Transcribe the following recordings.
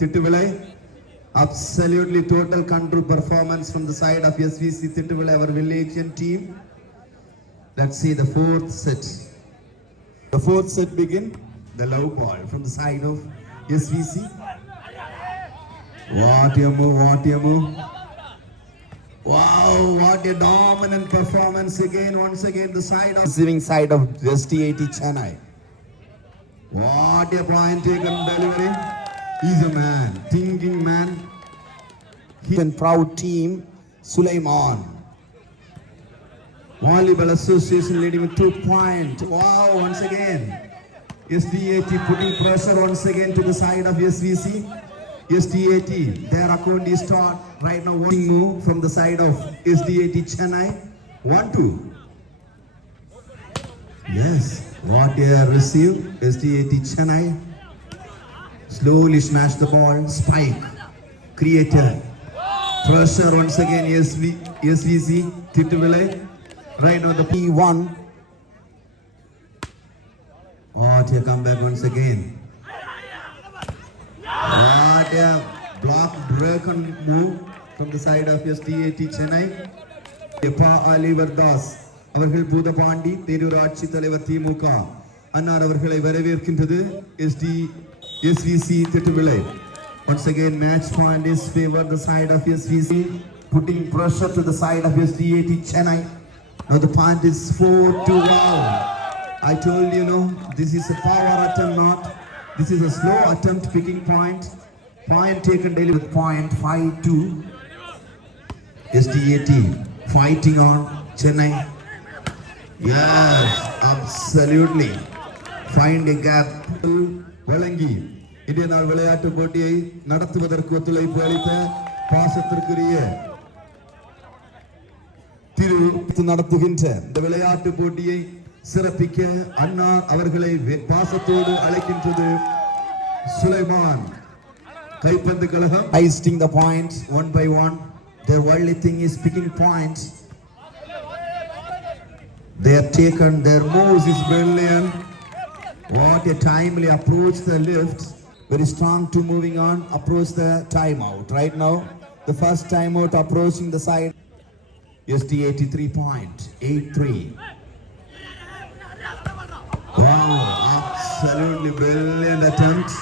Thittuvilai. Absolutely total control performance from the side of SVC Thittuvilai, our Villagian team. Let's see the fourth set. The fourth set begin. The low ball from the side of SVC. What a move, what a move. Wow, what a dominant performance again, once again the side of receiving side of STAT Chennai. What a point taken delivery. He's a man, thinking man. He and proud team, Sulaiman. Volleyball Association leading with 2 points. Wow, once again. STAT putting pressure once again to the side of SVC. STAT, their account is start right now. One move from the side of STAT Chennai. 1-2. Yes, what they are received. STAT Chennai slowly smash the ball. Spike creator. Pressure once again. SVC Thittuvilai. Right now the P1. What a comeback once again. What a block broken move from the side of STAT Chennai. Epa Oliver Das. அவர்கள் பூதபாண்டி தேரூராட்சி தலைவர் திமுக அன்னார் அவர்களை வரவேற்கின்றது SVC Thittuvilai. Once again match point is favor the side of SVC, putting pressure to the side of STAT Chennai. Now the point is 4-2. Wow, I told you, no, this is a power attempt, not this is a slow attempt picking point. Point taken daily with point 5-2. STAT fighting on Chennai. Yes, absolutely. Find a gap. வழங்கி இந்திய நாள் விளையாட்டு போட்டியை நடத்துவதற்கு ஒத்துழைப்பு அளித்த பாசத்திற்குரிய திரு நடத்துகின்ற இந்த விளையாட்டு போட்டியை சிறப்பிக்க அண்ணா அவர்களை பாசத்தோடு அழைக்கின்றது சுலைமான் கைப்பந்து கழகம். Icing the points one by one. Their only thing is picking points. They have taken their moves is brilliant. What a timely approach the lift. Very strong to moving on. Approach the timeout. Right now, the first timeout approaching the side. STAT 3 point. 8-3. Wow, absolutely brilliant attempt.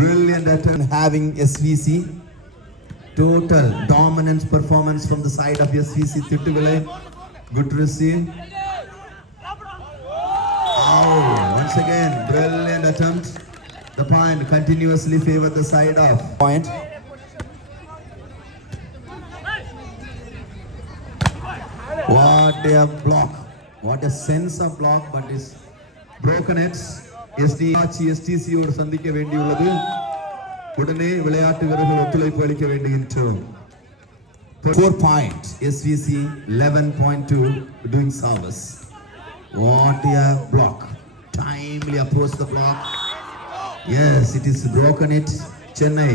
Brilliant attempt having SVC. Total dominance performance from the side of SVC Thittuvilai. Good receive. Oh, once again, brilliant attempt. The point continuously favor the side of point. What a block. What a sense of block, but is broken it. STC ஒரு சந்திக்க வேண்டியுள்ளது. உடனே விளையாட்டு வீரர்கள் ஒத்துழைப்பு அளிக்க வேண்டுகின்றோம். 4 points. SVC 11.2 doing service. What a block. Timely approach the block. Yes, it is broken it. Chennai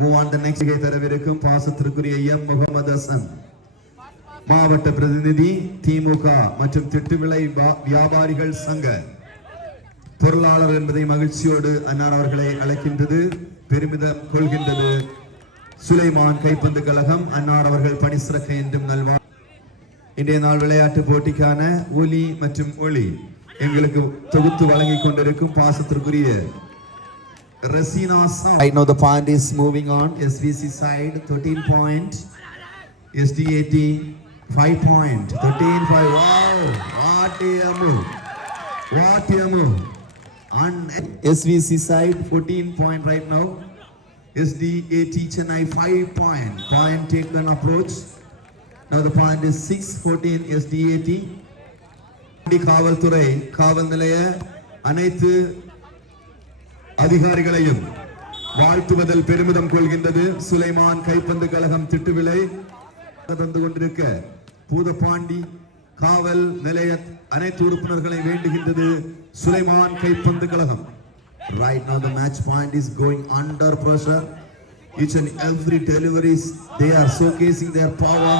move on the next தரவிருக்கும் பாசத்திற்குரிய எம் முகமது ஹசன் மாவட்ட பிரதிநிதி திமுக மற்றும் திட்டுவிளை வியாபாரிகள் சங்க பொருளாளர் என்பதை மகிழ்ச்சியோடு அன்னார் அவர்களை அழைக்கின்றது, பெருமிதம் கொள்கின்றது சுலைமான் கைப்பந்து கழகம். அன்னார் அவர்கள் பணி சிறக்க என்றும் நல்வா. இன்றைய நாள் விளையாட்டு போட்டிக்கான ஒலி மற்றும் ஒளி எங்களுக்கு தொகுத்து வழங்கிக் கொண்டிருக்கும் பாசத்திற்குரிய Resina Sound. I know the point is moving on. SVC side 13 point. STAT 5 point. 13-5. Wow, what a move. What a move. On SVC side 14 point right now. STAT Chennai 5 point. Point taken approach. Now the point is 6-14 STAT. காவல்துறை காவல் நிலைய அனைத்து அதிகாரிகளையும் வாழ்த்துவதில் பெருமிதம் கொள்கின்றது சுலைமான் கைப்பந்து கழகம் திட்டுவிளை. தந்து கொண்டிருக்க பூதப்பாண்டி காவல் நிலைய அனைத்து உறுப்பினர்களை வேண்டுகின்றது சுலைமான் கைப்பந்து கழகம். Right now the match point is going under pressure. Each and every deliveries they are showcasing their power.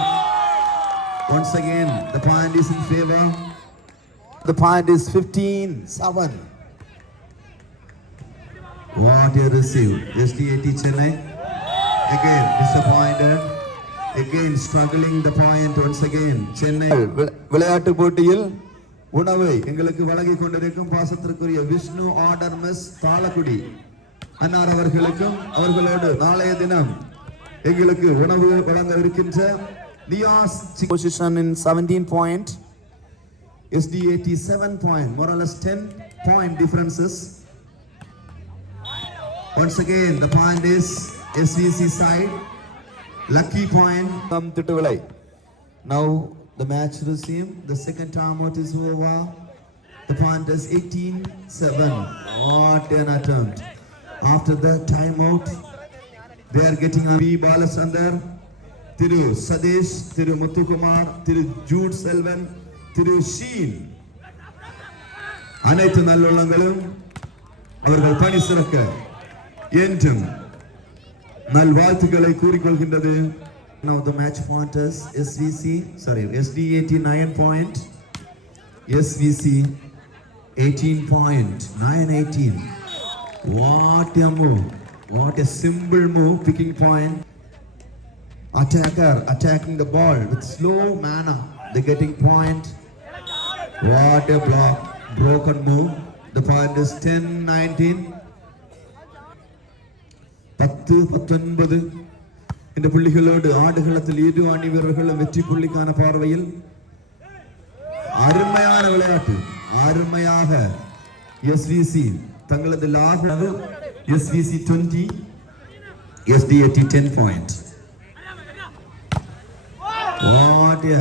Once again the point is in favor. The point is 15-7. What a receive. SDAT Chennai. Again disappointed. Again struggling the point once again. Chennai. விளையாட்டு போட்டியில் உணவை எங்களுக்கு வழங்கி கொண்டிருக்கும் பாசத்திற்குரிய Vishnu order miss Thalakudi அன்னார் அவர்களுக்கும் அவர்களோடு நாளைய தினம் எங்களுக்கு உணவு வழங்க இருக்கின்ற Niyas position in 17 point, SDAT 7 point, more or less 10 point differences. Once again the point is SVC side, lucky point from Tituvalai. Now the match resumed, the second timeout is over. The point is 18-7. What an attempt. After the timeout they are getting on. B Balasandar, Thiru Sadesh, Thiru Muthukumar, Thiru Jude Selvan, Thiru Sheen. அனைத்து நல்லுள்ளங்களும் அவர்கள் பணி சிறக்க என்றும் நல்வாழ்த்துக்களை கூறிக்கொள்கின்றது. Now the match pointers SDAT 9 point, SVC 18 point, 9-18. What a move. What a simple move, picking point. Attacker attacking the ball with slow manner. They're getting point. What a block. Broken move. The point is 10-19. 10-19. இந்த புள்ளிகளோடு ஆடுகளத்தில் இரு அணி வீரர்களும் வெற்றி புள்ளிக்கான பார்வையில் அருமையான விளையாட்டு. அருமையாக SVC தங்களது லாபம். SVC 20, SDAT 10 point. What a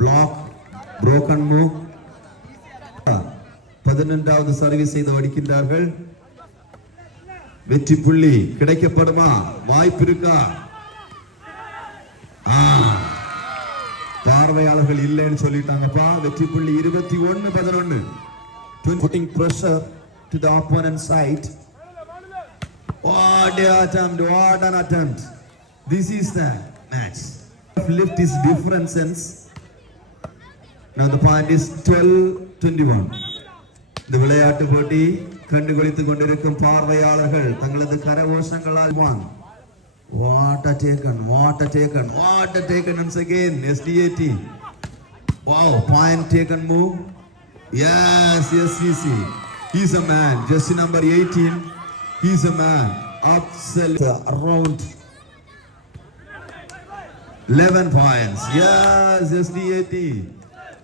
block, broken move. 11வது சர்வீஸ் செய்து அடிக்கின்றார்கள். வெற்றி புள்ளி கிடைக்கப்படுமா? வாய்ப்பு இருக்கா? பார்வையாளர்கள் இல்லைன்னு சொல்லிட்டாங்கப்பா. வெற்றி புள்ளி 21-11. Putting pressure to the opponent side. What an attempt. This is the match. Lift is different sense. Now the point is 12-21. இந்த விளையாட்டு போட்டி கண்டுகளித்துக் கொண்டிருக்கும் பார்வையாளர்கள் தங்களது கரகோஷங்களால் What a taken once again. SDAT. Wow, point taken move. Yes, SVC. He's a man. Jersey number 18. He's a man. Absolute around 11 points. Yes, SDAT.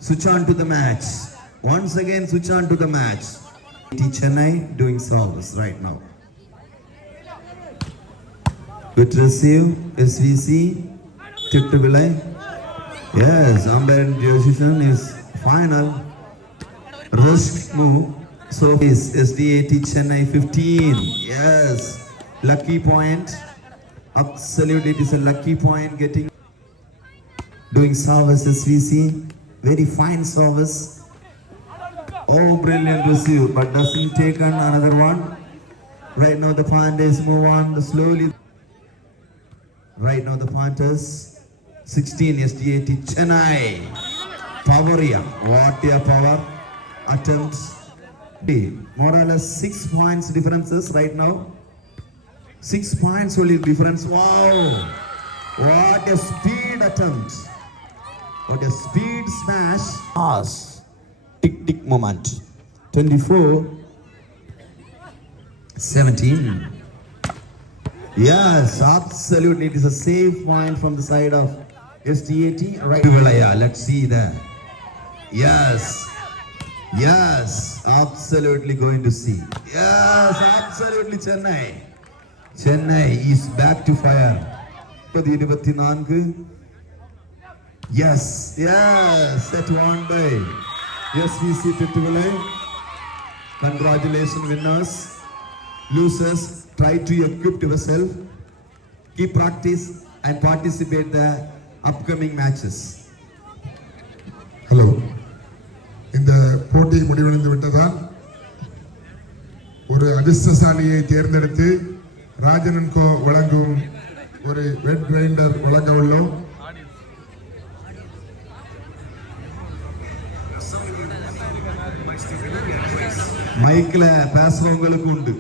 Switch on to the match. Once again, switch on to the match. Chennai doing service right now. Good receive. SVC. Tittuvilai. Yes, umpire decision is final. Risk move. So is SDAT Chennai 15. Yes, lucky point. Absolutely, it is a lucky point. Doing service SVC. Very fine service. Oh, brilliant receive, but doesn't take another one. Right now the Panthers move on slowly. Right now the Panthers 16 SDAT Chennai. Poweria. What a power. Attempts. More or less 6 points differences right now. 6 points only difference. Wow. What a speed attempt. What a speed smash. Pass. Tick moment. 24-17. Yes, absolutely. It is a safe point from the side of SDAT. Right. Let's see that. Yes. Yes, absolutely going to see. Yes, absolutely Chennai. Chennai is back to fire. 24. Yes, set one by SVC Tittuvilai. Congratulations winners. Losers, try to equip yourself. Keep practice and participate the upcoming matches. Hello. இந்த போட்டி முடிவடைந்து விட்டதால் ஒரு அதிர்ஷ்டசாலியை தேர்ந்தெடுத்து ராஜன் கோ வழங்கும் ஒரு wet grinder வழங்க உள்ளோம். மைக்ல பேசுறவங்களுக்கு உண்டு.